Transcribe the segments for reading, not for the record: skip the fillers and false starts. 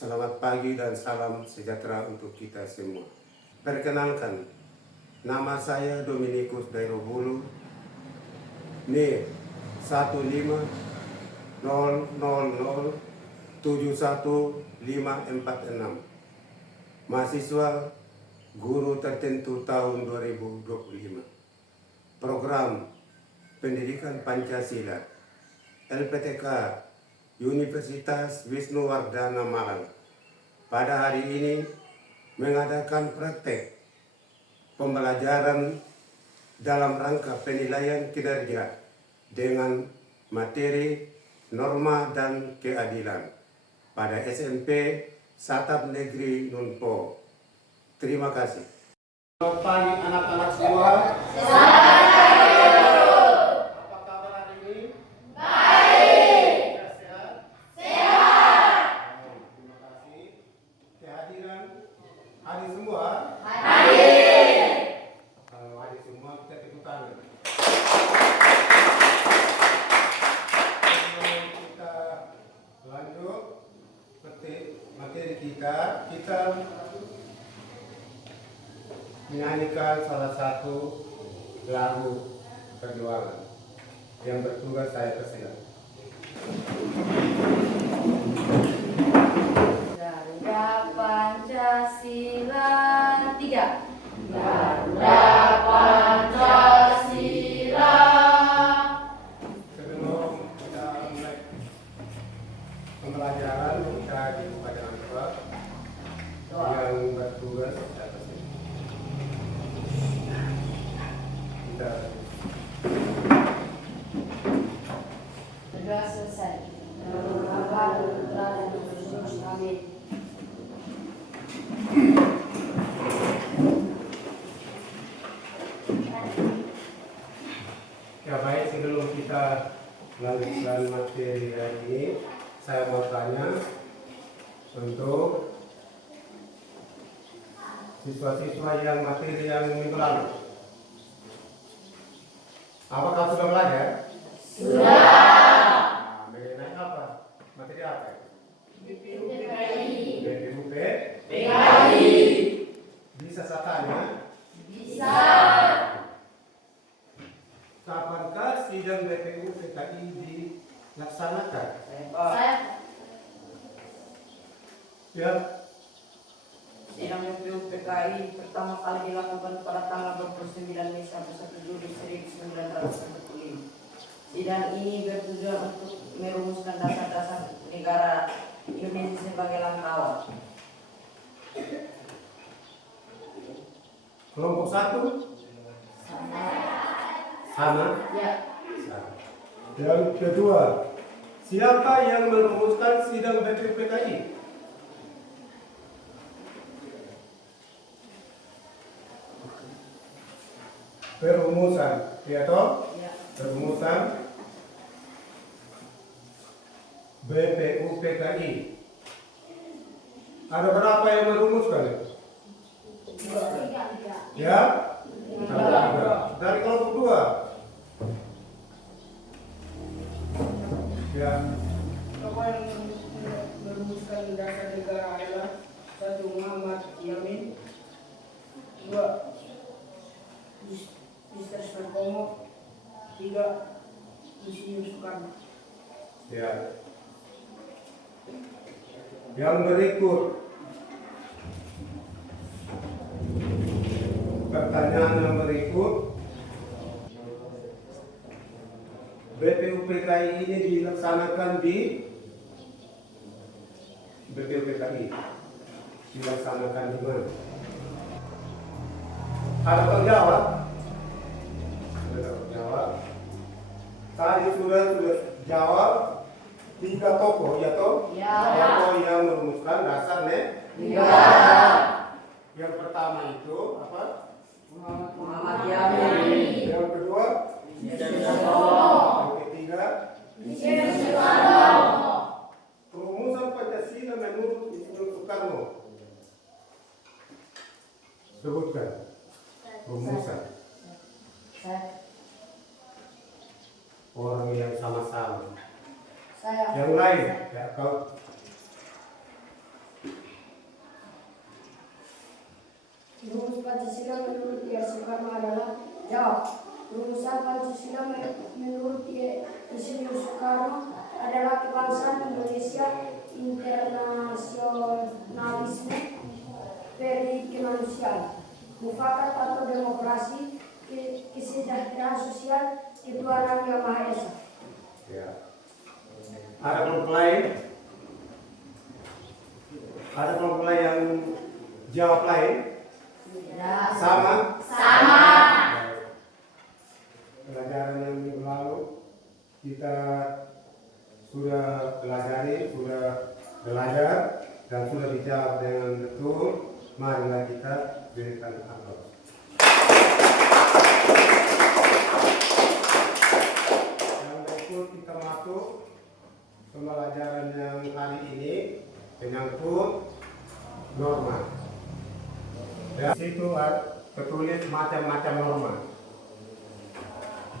Selamat pagi dan salam sejahtera untuk kita semua. Perkenalkan, nama saya Dominikus Dairobulu, NIR 150007156, mahasiswa guru tertentu tahun 2025. Program Pendidikan Pancasila LPTK Universitas Wisnuwardana Malang pada hari ini mengadakan praktek pembelajaran dalam rangka penilaian kinerja dengan materi norma dan keadilan pada SMP Satap Negeri Nunpo. Terima kasih. Selamat pagi anak-anak semua. Apa kabar hari ini? Hadir semua? Hadir. Kalau hadir semua kita tepuk tangan. Sebelum kita lanjut materi kita menyanyikan salah satu lagu perjuangan. Yang bertugas saya persilakan. Garuda Pancasila 3. Garuda Pancasila. Sebelum kita mulai pembelajaran, kita dibuka dengan doa. Yang bertugas atas ini. Kita Sudah selesai. Apa Amin. Ya baik, sebelum kita lanjutkan materi hari ini, saya mau tanya untuk siswa-siswa yang materi yang minggu lalu. Apakah sudah belajar? Sudah. Nah, mengenai apa? Materi apa? BPUP? PKI. Bisa saya tanya? Bisa. Kapankah sidang BPU PKI dilaksanakan? Saya Ya, Sidang BPU PKI pertama kali dilakukan pada tanggal 29 Mei sampai 1 Juli 1945. Sidang ini bertujuan untuk merumuskan dasar-dasar negara Indonesia sebagai langkawan. kelompok satu? Sama? ya. Sama. Yang kedua, siapa yang merumuskan sidang BPU PKI? Perumusan, ya toh? Ya. Perumusan BPU PKI. Ada berapa yang merumuskan? Ya? Ada tiga. Dari kelompok dua. Ya. Tokoh yang merumuskan dasar negara adalah 1. Muhammad Yamin, 2. Mr. Soekarno, 3. Insinyur Soekarno. Ya. Yang berikut, pertanyaan yang berikut, BPU PKI ini dilaksanakan di BPU PKI dilaksanakan di mana? Ada penjawab? Ada penjawab? Tadi sudah jawab 3 tokoh, ya toh? Ya. Tokoh yang merumuskan dasar Ya. Yang pertama itu apa? Muhammad Yamin, Yang kedua? Mr. Soekarno, Yang ketiga? Insinyur Soekarno. Perumusan Pancasila menurut Insinyur Soekarno. Sebutkan rumusan. Saya. Orang yang sama-sama. Saya. Yang lain, ya kau Pancasila menurut Dr. Soekarno adalah? Jawab. Rumusan Pancasila menurut Insinyur Soekarno adalah kebangsaan Indonesia, internasionalisme, perikemanusiaan, mufakat atau demokrasi, kesejahteraan sosial, ketuhanan yang Maha Esa. Ya. Ada kelompok lain? Ada kelompok lain yang jawab lain? Tidak. Sama? Sama. Pelajaran yang minggu lalu kita sudah pelajari, sudah belajar dan sudah dijawab dengan betul. Marilah kita berikan aplaus. Yang berikut kita masuk pembelajaran yang hari ini menyangkut norma. Di situ tertulis macam-macam norma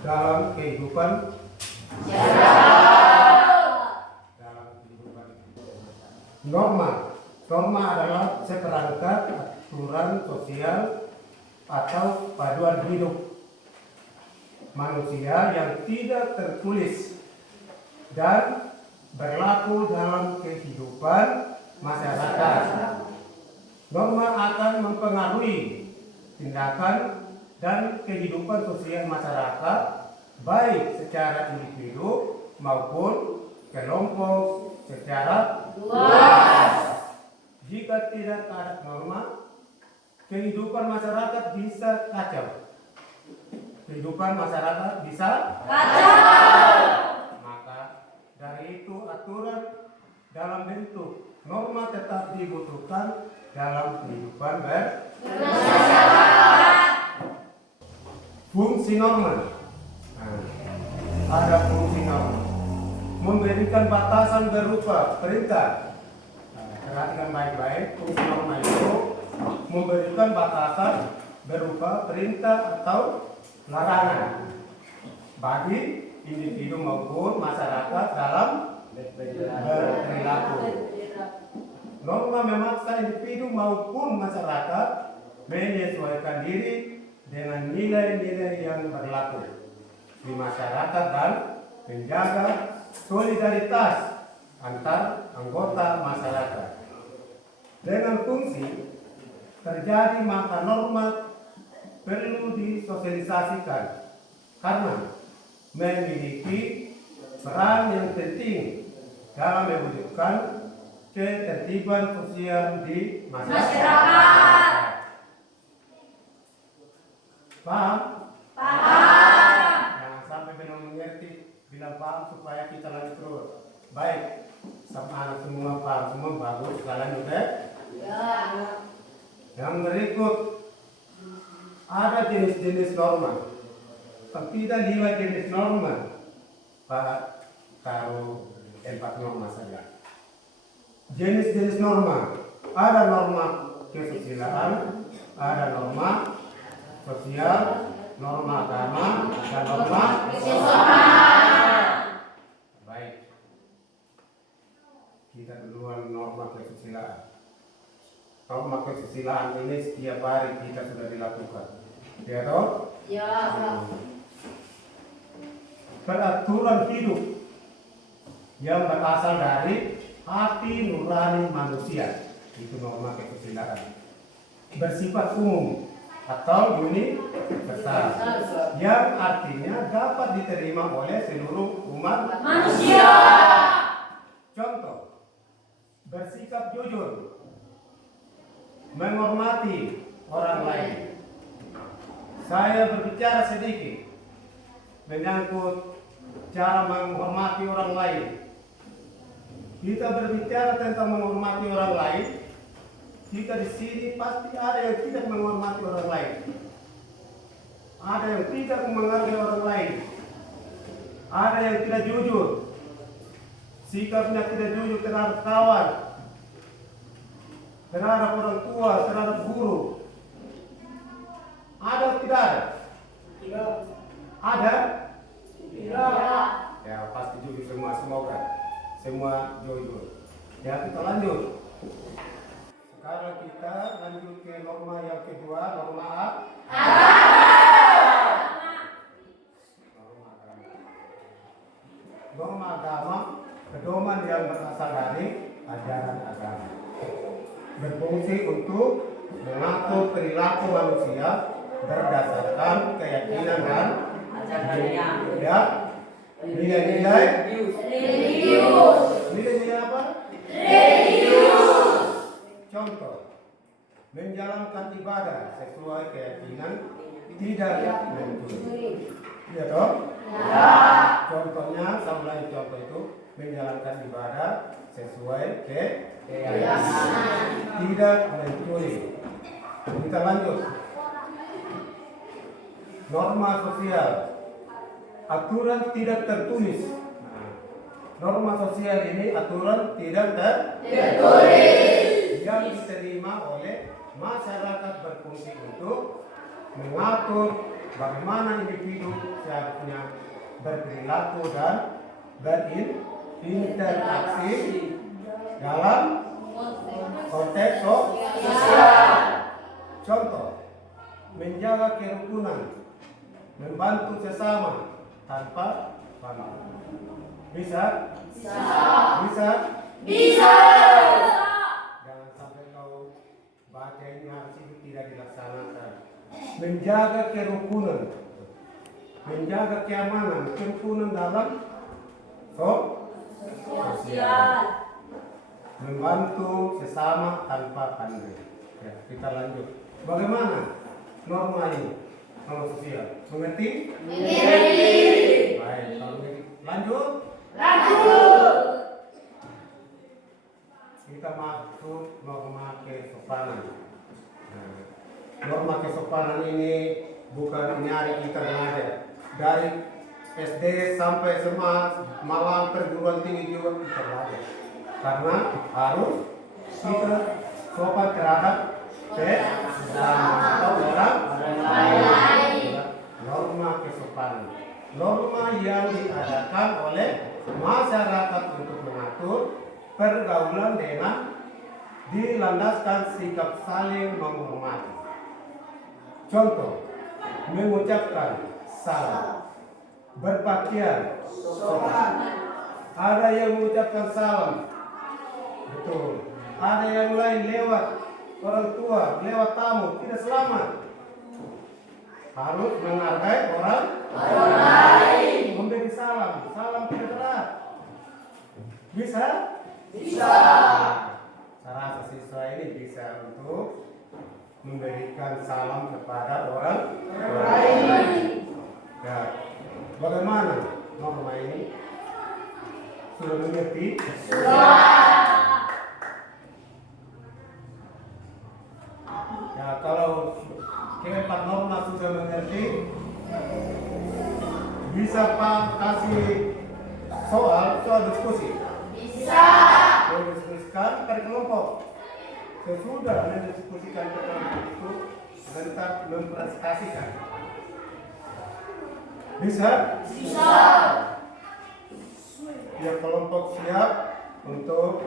dalam kehidupan. Dalam kehidupan. Norma adalah seperangkat aturan sosial atau paduan hidup manusia yang tidak tertulis dan berlaku dalam kehidupan masyarakat. Norma akan mempengaruhi tindakan dan kehidupan sosial masyarakat baik secara individu maupun kelompok secara Luas. Jika tidak ada norma, kehidupan masyarakat bisa kacau. Kehidupan masyarakat bisa Kacau. Maka dari itu aturan dalam bentuk norma tetap dibutuhkan dalam kehidupan Masyarakat. Fungsi norma. Nah, ada fungsi norma. Memberikan batasan berupa perintah. Nah, perhatikan baik-baik, fungsi norma itu memberikan batasan berupa perintah atau larangan bagi individu maupun masyarakat dalam berperilaku. Norma memaksa individu maupun masyarakat menyesuaikan diri dengan nilai-nilai yang berlaku di masyarakat dan menjaga solidaritas antar anggota masyarakat. Dengan fungsi terjadi maka norma perlu disosialisasikan karena memiliki peran yang penting dalam mewujudkan ketertiban sosial di masyarakat. Paham? Paham. Jangan sampai belum mengerti, bilang paham supaya kita lanjut terus. Baik, sama semua paham, semua bagus. Kita lanjut ya. Yang berikut ada jenis-jenis norma. Tidak 5 jenis norma. Pak taruh 4 norma saja. Jenis-jenis norma. Ada norma kesusilaan, ada norma sosial, norma agama, dan norma Kesopanan. baik. Kita duluan norma kesusilaan. Norma kesusilaan ini setiap hari kita sudah dilakukan. Ya toh? Ya. Peraturan hidup yang berasal dari hati nurani manusia, itu norma kesusilaan. Bersifat umum atau universal, yang artinya dapat diterima oleh seluruh umat Manusia. Contoh, bersikap jujur, menghormati orang lain. Saya berbicara sedikit menyangkut cara menghormati orang lain. Kita berbicara tentang menghormati orang lain. Jika di sini pasti ada yang tidak menghormati orang lain, ada yang tidak menghargai orang lain, ada yang tidak jujur, sikapnya tidak jujur terhadap kawan, terhadap orang tua, terhadap guru. Ada atau tidak ada? Tidak. Ada? Tidak. Ya pasti jujur semua, semoga semua jujur. Ya kita lanjut. Sekarang kita lanjut ke norma yang kedua, norma A. Norma agama, pedoman yang berasal dari ajaran agama. Berfungsi untuk mengatur perilaku manusia berdasarkan keyakinan dan Ajarannya. ya, nilai-nilai. Religius. Nilai-nilai apa? Religius. Contoh, menjalankan ibadah sesuai keyakinan tidak mencuri. Iya toh? Ya. Contohnya, saya ulangi contoh itu, menjalankan ibadah sesuai keyakinan tidak mencuri. Kita lanjut. Norma sosial, aturan tidak tertulis. Nah, norma sosial ini aturan tidak tertulis yang diterima oleh masyarakat, berfungsi untuk mengatur bagaimana individu seharusnya berperilaku dan berinteraksi dalam konteks sosial. Contoh, menjaga kerukunan, membantu sesama tanpa pamrih. Bisa? Bisa? Jangan sampai kau baca ini harus itu tidak dilaksanakan. Menjaga kerukunan, menjaga keamanan, kerukunan dalam sosial. Membantu sesama tanpa pamrih. Ya, kita lanjut. Bagaimana norma ini? Norma sosial. Mengerti? Baik, kalau mengerti. Lanjut. Kita masuk norma kesopanan. Nah, norma kesopanan ini bukan nyari kita belajar dari SD sampai SMA, malam perguruan tinggi juga kita belajar. Karena harus kita sopan terhadap sesama atau orang lain. Norma kesopanan, norma yang diadakan oleh masyarakat untuk mengatur pergaulan dengan dilandaskan sikap saling menghormati. Contoh, mengucapkan salam, berpakaian sopan. Ada yang mengucapkan salam, betul. Ada yang lain lewat orang tua, lewat tamu, tidak selamat. Harus menghargai orang lain. Memberi salam, salam tidak berat. Bisa? Saya rasa siswa ini bisa untuk memberikan salam kepada orang lain. Ya, bagaimana norma ini? Sudah mengerti? Ya, kalau keempat norma sudah mengerti, bisa Pak kasih soal diskusi? Bisa. Mendiskusikan per kelompok. Sesudah mendiskusikan per kelompok itu, bentar mempresentasikan. Bisa? Ya, kelompok siap untuk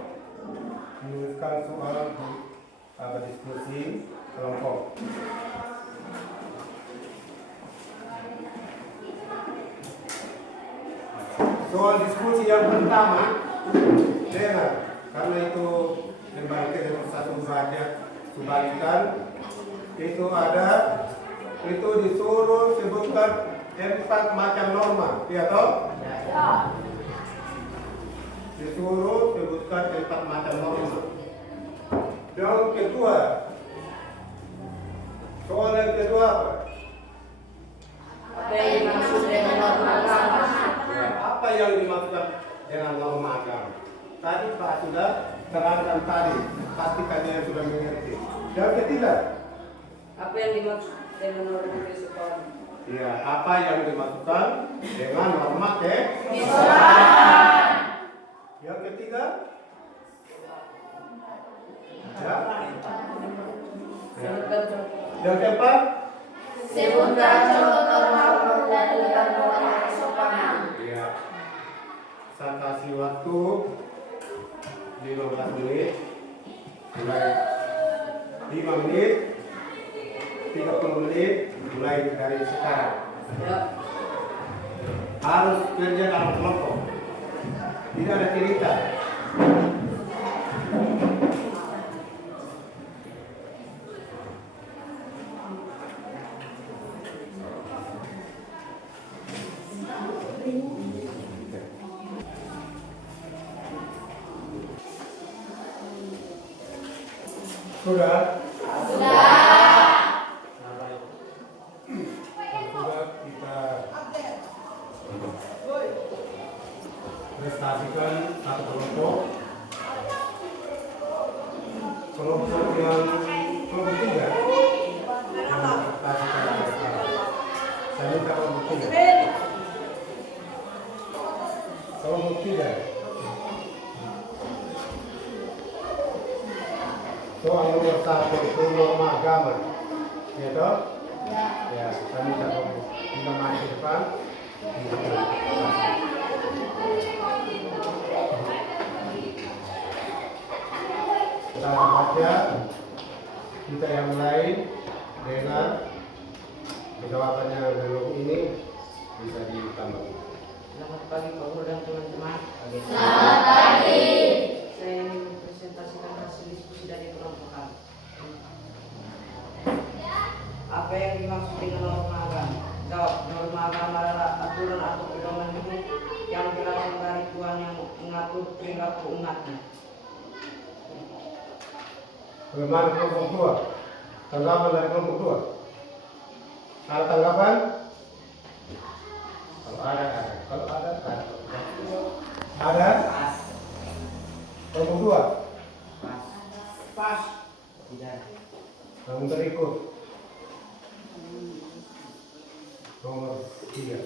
menuliskan soal di diskusi kelompok. Soal diskusi yang pertama, dengar, karena itu kembali ke satu subalikan, itu ada, itu disuruh sebutkan 4 macam norma, ya toh? Disuruh sebutkan 4 macam norma. Yang kedua, soal yang kedua apa? Apa yang dimaksud dengan norma agama? Apa yang dimaksudkan dengan norma agama? Tadi Pak sudah terangkan tadi, pasti kalian sudah mengerti. Yang ketiga, Apa yang dimaksud dengan norma kesopanan? ya, apa yang dimaksudkan dengan norma Yang ketiga, ya. Sebutkan contoh. Yang keempat, Sebutkan contoh norma dan norma kesopanan. ya. Saya kasih waktu 15 menit. Mulai 5 menit, 30 menit, mulai dari sekarang. Ya. Harus kerja dalam kelompok. Tidak ada cerita. Sudah? Sudah, kita prestasikan satu kelompok. Kelompok yang kelompok 3. Saya minta kelompok 3. Kelompok 3. Soal nomor 1 itu norma agama, ya toh? Ya, saya minta kelompok 5 maju ke depan. Kita baca, kita yang lain dengan jawabannya belum ini bisa ditambah. Selamat pagi Pak Guru dan teman-teman. Selamat pagi. Saya ingin mempresentasikan hasil diskusi dari kelompok kami. Apa yang dimaksud dengan norma agama? Jawab, norma agama adalah aturan atau pedoman hidup yang berasal dari Tuhan yang mengatur perilaku umatnya. Bagaimana kelompok 2? Tanggapan dari kelompok 2? Ada tanggapan? Kalau ada. Kalau ada. Ada? Kelompok 2? Pas. Namun berikut. Nomor 3.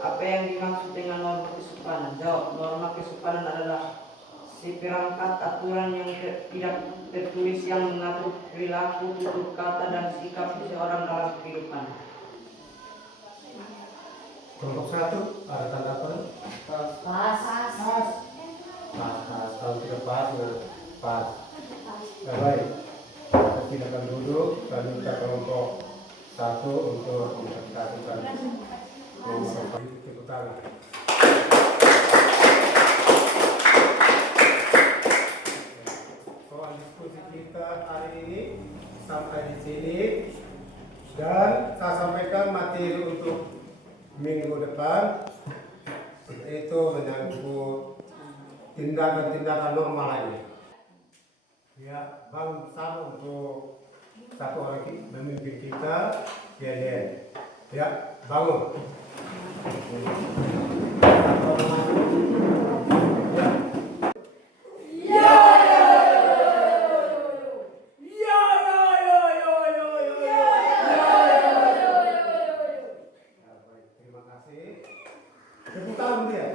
Apa yang dimaksud dengan norma kesopanan? Jawab, norma kesopanan adalah seperangkat aturan yang tidak tertulis yang mengatur perilaku, tutur kata, dan sikap seseorang dalam kehidupan. Kelompok 1 ada tanggapan? Pas. Pas. Kalau tidak pas, pas. Ya, baik. Kita silakan duduk dan minta kelompok 1 untuk mempresentasikan nomor tepuk tangan. Soal diskusi kita hari ini sampai di sini dan saya sampaikan materi untuk minggu depan itu menyangkut tindakan-tindakan normal lainnya. Ya, bangun bersama untuk satu orang memimpin kita, ya, bangun. Satu orang maju. Ya. Terima kasih. Tepuk tangan dia.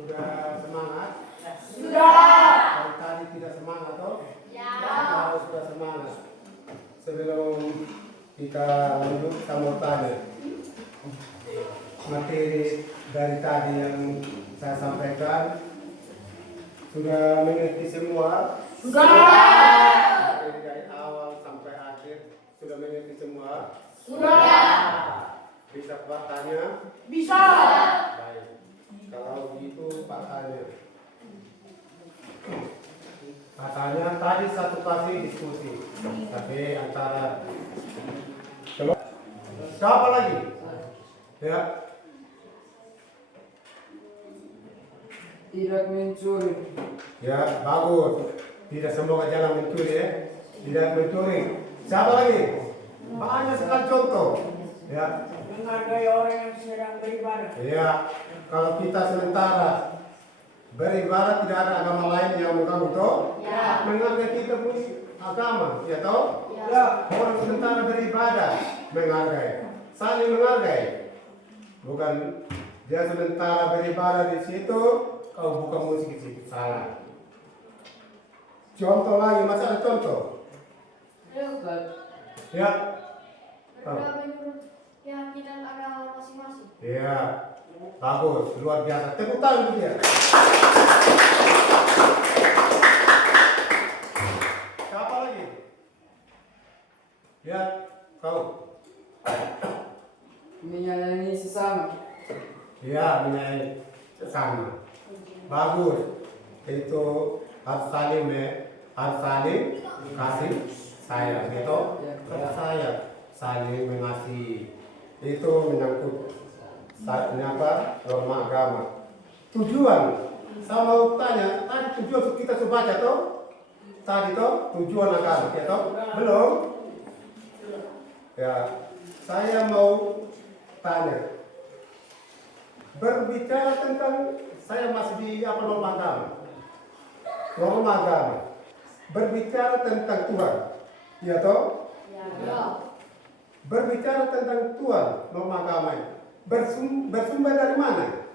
Sudah semangat? Kalau tadi tidak semangat toh? Sekarang sudah semangat. Sebelum kita lanjut, saya mau tanya. Materi dari tadi yang saya sampaikan sudah mengerti semua? Materi dari awal sampai akhir sudah mengerti semua? Bisa Pak tanya? Bisa. Baik. Kalau begitu Pak tanya. Katanya tadi satu kali diskusi, tapi antara coba siapa lagi? Ya. Tidak mencuri. Ya, bagus. Tidak semua jalan mencuri ya. Tidak mencuri. Siapa lagi? Banyak sekali contoh. Ya. Menghargai orang yang sedang beribadah. Ya. Kalau kita sementara beribadah tidak ada agama lain yang mengganggu toh? Ya. Menghargai kita punya agama, ya toh? Ya. Orang sementara beribadah menghargai, saling menghargai. Bukan dia sementara beribadah di situ, kau buka musik di situ, salah. Contoh lagi, masih ada contoh? Ya. Berbeda menurut keyakinan agama masing-masing. Ya. Bagus, luar biasa. Tepuk tangan untuk dia. Siapa lagi? Ya, kau. Menyayangi sesama. Ya, menyayangi sesama. Bagus. Itu harus saling kasih sayang. Gitu. Sayang, saling mengasihi. Itu menyangkut norma agama. Tujuan, saya mau tanya, tadi tujuan kita sudah baca toh? Tadi toh tujuan agama, ya toh? Belum? Ya, saya mau tanya. Berbicara tentang, saya masih di apa norma agama? Norma agama. Berbicara tentang Tuhan, ya toh? Ya. Berbicara tentang Tuhan, norma agama ini. Bersumber dari mana?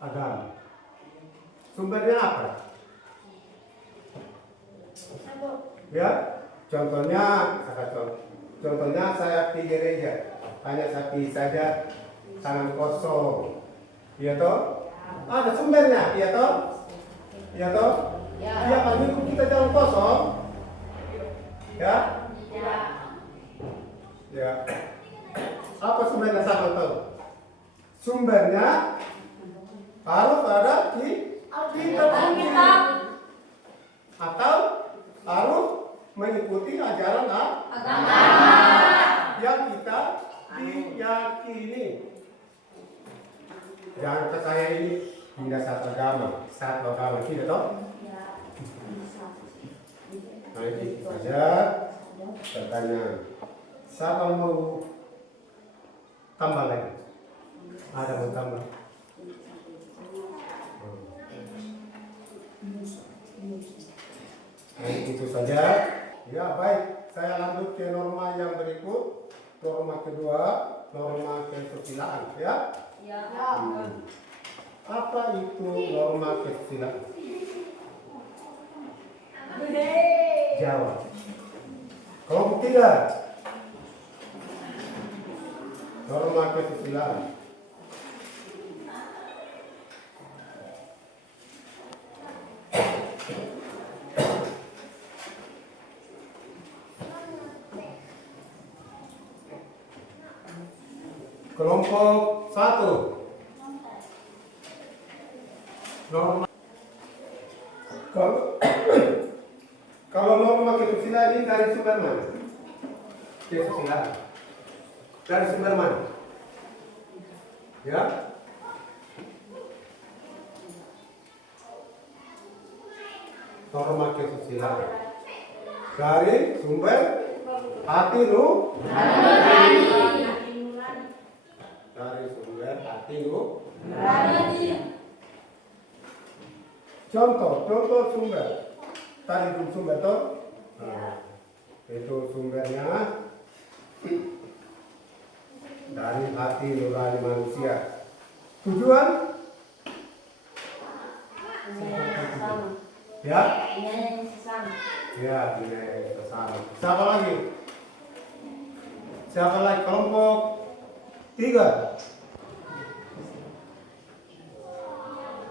Agama. Sumbernya apa? Ya, contohnya saya pergi gereja, hanya sapi saja, tangan kosong, iya toh? Ada sumbernya, iya toh? Iya toh? Tiap hari minggu kita jalan kosong, ya? Ya. Apa sumbernya sama tahu? Sumbernya harus ada di Alkitab atau harus mengikuti ajaran agama yang kita diyakini. Jangan percaya ini tidak satu agama tidak toh? Nah itu saja pertanyaan. Siapa mau tambah lagi? Ada mau tambah? Nah, itu saja. Ya baik, saya lanjut ke norma yang berikut. Norma kedua, norma kesusilaan, ya? Apa itu norma kesusilaan? Jawab. Kelompok 3. Norma kesusilaan. Kelompok 1. Norma. Kalau norma kesusilaan ini dari sumber mana? Kesusilaan. Dari sumber mana? Ya? Norma kesusilaan. Dari sumber hati nurani. Dari sumber hati nurani. Contoh sumber. Tadi itu sumber toh? Nah, itu sumbernya dari hati nurani manusia. Tujuan? Ya? Ya, menyayangi sesama. Siapa lagi? Siapa lagi? Kelompok 3.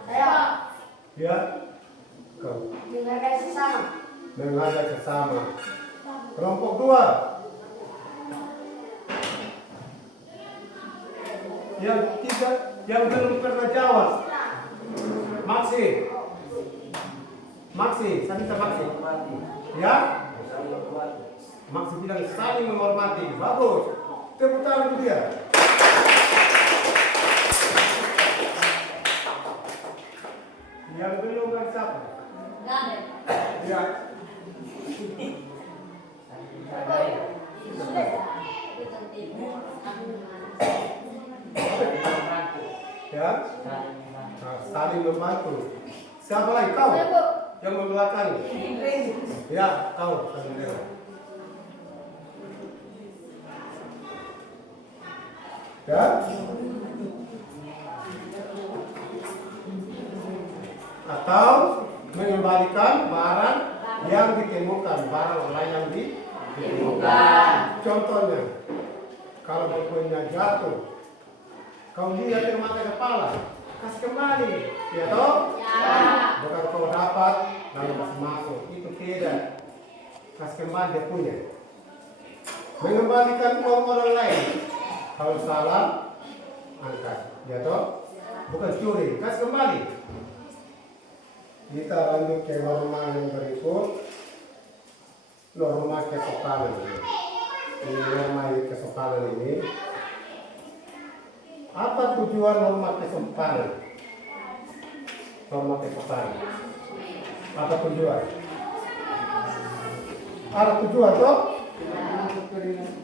Saya Ya? Kau. menghargai sesama. Menghargai sesama. Kelompok 2. Yang 3 yang belum pernah jawab. Maksi, saya minta Maksi. Ya? Maksi bilang saling menghormati. Bagus. Tepuk tangan untuk dia. Yang belum kan siapa? Ya. Ya. Nah, saling membantu. Siapa lagi? Kau yang membelakangi. Ya, kau sendiri. Ya. Atau mengembalikan barang yang ditemukan, barang lain yang ditemukan. Contohnya, kalau bukunya jatuh, Kau lihat yang mata kepala, kasih kembali, ya toh? Ya. Bukan kau dapat lalu kasih masuk, itu tidak. Kasih kembali dia punya. Mengembalikan uang orang lain, kalau salah angkat, ya toh? Bukan curi, kasih kembali. Kita lanjut ke norma yang berikut. Norma kesopanan. Ini norma kesopanan ini. Apa tujuan norma kesopanan? Norma kesopanan. Apa tujuan? Ada tujuan toh? Mengatur perilaku.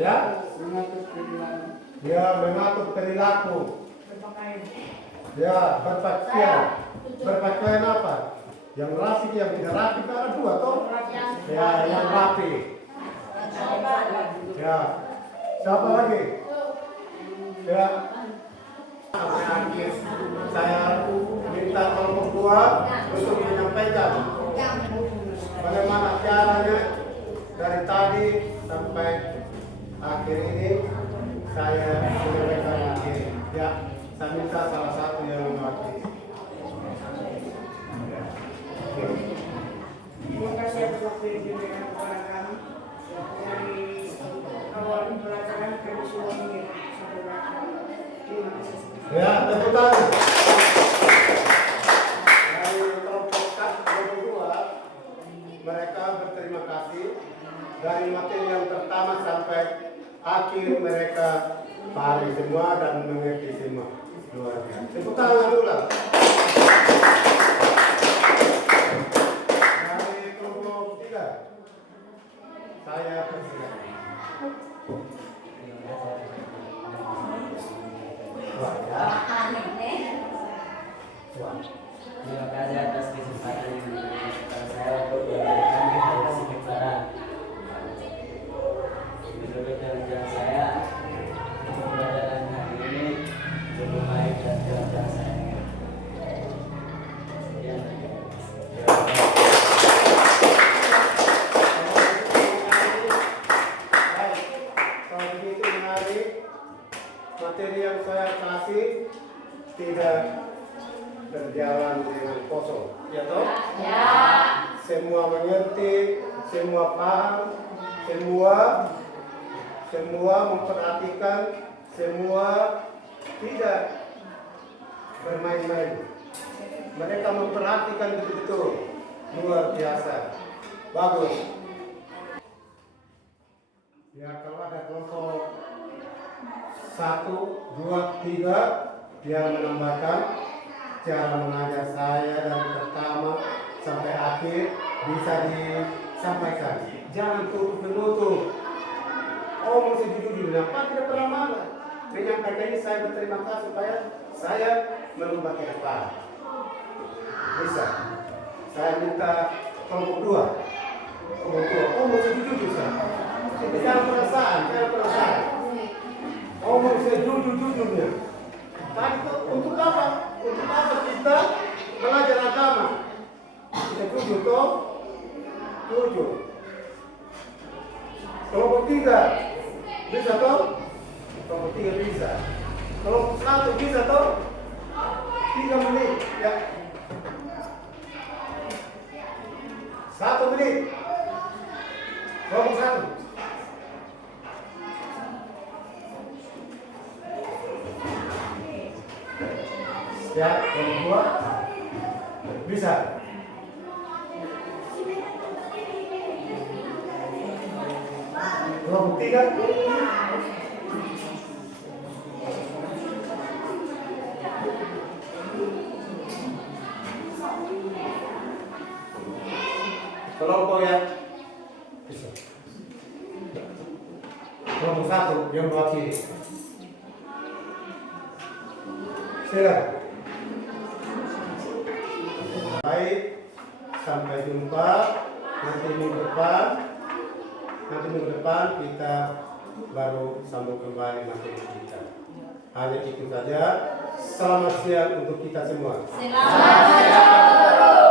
Ya, Mengatur perilaku. dia mengatur perilaku. Berpakaian. Ya, berpakaian. Berpakaian apa? Yang rapi, yang tidak rapi, ada dua toh? Ya, yang rapi. Ya, siapa lagi? Ya, sampai akhir saya minta kelompok dua untuk menyampaikan bagaimana caranya dari tadi sampai akhir ini saya menyampaikan akhir. Ya, saya minta salah satu yang mewakili. Oke. Terima kasih atas waktu yang diberikan kepada kami. Dari awal pembelajaran kami sudah mengira sampai berakhir. Terima kasih. Ya, tepuk tangan. Dari kelompok kedua, mereka berterima kasih dari materi yang pertama sampai akhir mereka pahami semua dan mengerti semua. Luar biasa. Tepuk tangan ulang. Dari kelompok 3, saya persilakan. Wah, ya. Wah. Terima kasih atas kesempatan yang diberikan kepada saya untuk memberikan informasi kepada menurut jalan saya pembelajaran hari ini cukup baik dan jalan saya. Sekian. Baik, kalau begitu menarik materi yang saya kasih tidak berjalan dengan kosong, ya toh? Ya. Semua mengerti, semua paham, semua memperhatikan, semua tidak bermain-main. Mereka memperhatikan betul-betul, luar biasa, bagus. Ya, kalau ada kelompok 1, 2, 3 yang menambahkan cara mengajar saya dari pertama sampai akhir bisa disampaikan. Jangan tutup menutup. Oh, mesti jujur-jujur. Apa tidak pernah marah. Menyampaikan ini saya berterima kasih supaya saya merubah ke depan. Bisa. Saya minta kelompok 2. Kelompok 2. Oh, mesti jujur saya. Jangan perasaan. Oh, mesti jujur-jujurnya. Tadi untuk apa? Untuk apa kita belajar agama? Kita jujur toh? Jujur. Kelompok 3 bisa toh? Kelompok 3 bisa. Kelompok 1 bisa toh? 3 menit ya. 1 menit. Kelompok 1. Ya, kelompok 2 bisa. Kelompok 3 kelompok yang bisa. Kelompok 1 yang mewakili. Silakan. Baik, sampai jumpa nanti minggu depan. Nanti minggu depan kita baru sambung kembali materi kita. Hanya itu saja. Selamat siang untuk kita semua. Selamat siang, Guru.